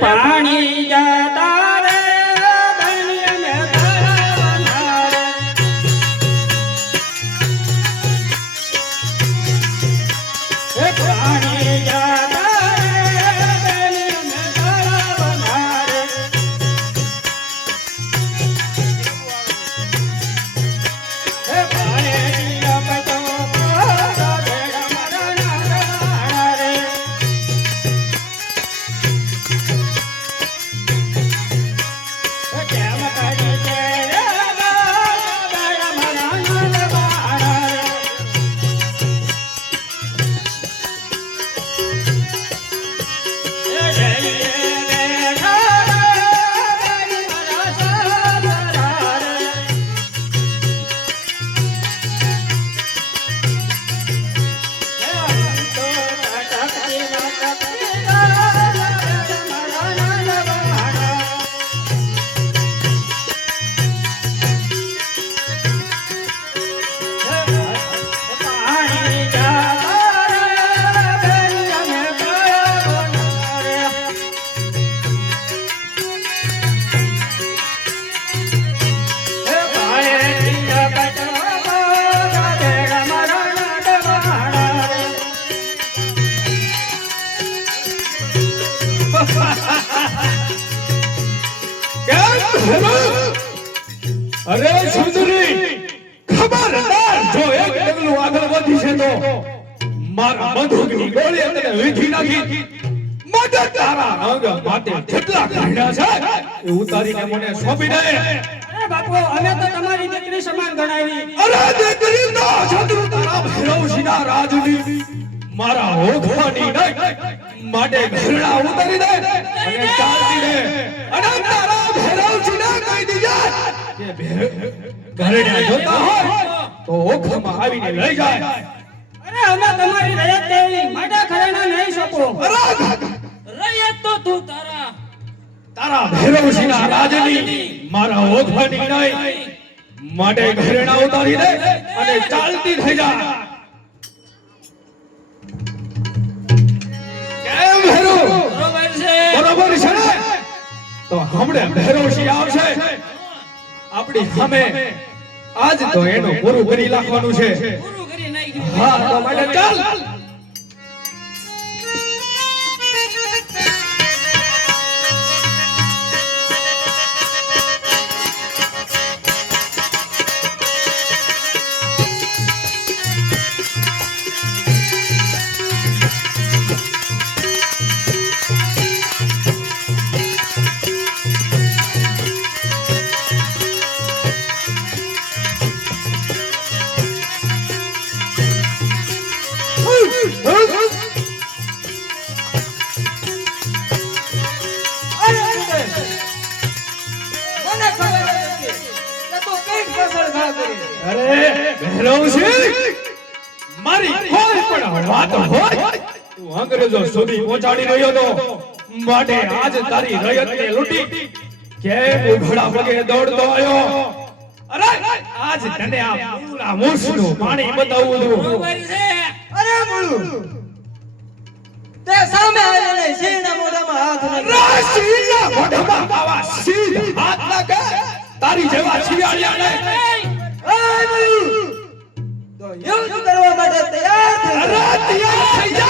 પાણી જતા રે ધન્ય તળાવના રે પાણી જતા રે ધન્ય તળાવના રે અરે સુંદરી ખબરદાર જો એક ડગલું આગળ વધી છે તો મારા બંદૂકની ગોળી તને વીંધી નાખી માટે તારા અંગ માટે જેટલા કાઢ્યા છે એ ઉતારીને મને સોંપી દે. અરે બાપુ અમે તો તમારી દીકરી સમાન ગણાવી. અરે દીકરી તો શત્રુ તારા ભૈરવસિંહના રાજની મારા ઓખવાની નહીં માટે ઘરડા ઉતારી દે અને ચાલતી દે અને તારા ભૈરવસિંહને કહી દીજે ઘરડા જોતા હોય તો ઓખમાં આવીને લઈ જાય. અરે અમે તમારી રયત દેવી માટે ઘરેણા નહીં સોંપો. રયત તો તું તારા ભૈરવસિંહના રાજની મારા ઓખવાની નહીં માટે ઘરડા ઉતારી દે અને ચાલતી થઈ જા. કેમ ભૈરવ બરોબર છે. બરોબર છે ને? તો હમણે ભૈરવસિંહ આવશે આપણી સામે આજ તો એનું પૂરું કરી નાખવાનું છે. પૂરું કરી નાખ્યું. હા તો માટે ચાલ. અરે ભૈરવસિંહ મારી કોઈ પણ વાત હોય તું અંગ્રેજો સુધી પહોંચાડી રહ્યો તો માટે આજ તારી રયતને લૂંટી કેમ ઉઘડા પગે દોડતો આવ્યો. અરે આજ તને આ પૂરા મૂછનું પાણી બતાવું છું. બરોબર છે. અરે બોલું તે સામે આવીને સિંહના મોઢામાં હાથ નાખી. રાશિના મોઢામાં આવા સીધ હાથ નાખે તારી જેવા શિયાળિયાને. એ બોલું તો યુદ્ધ કરવા માટે તૈયાર થઈ જા. અરે તૈયાર થઈ જા.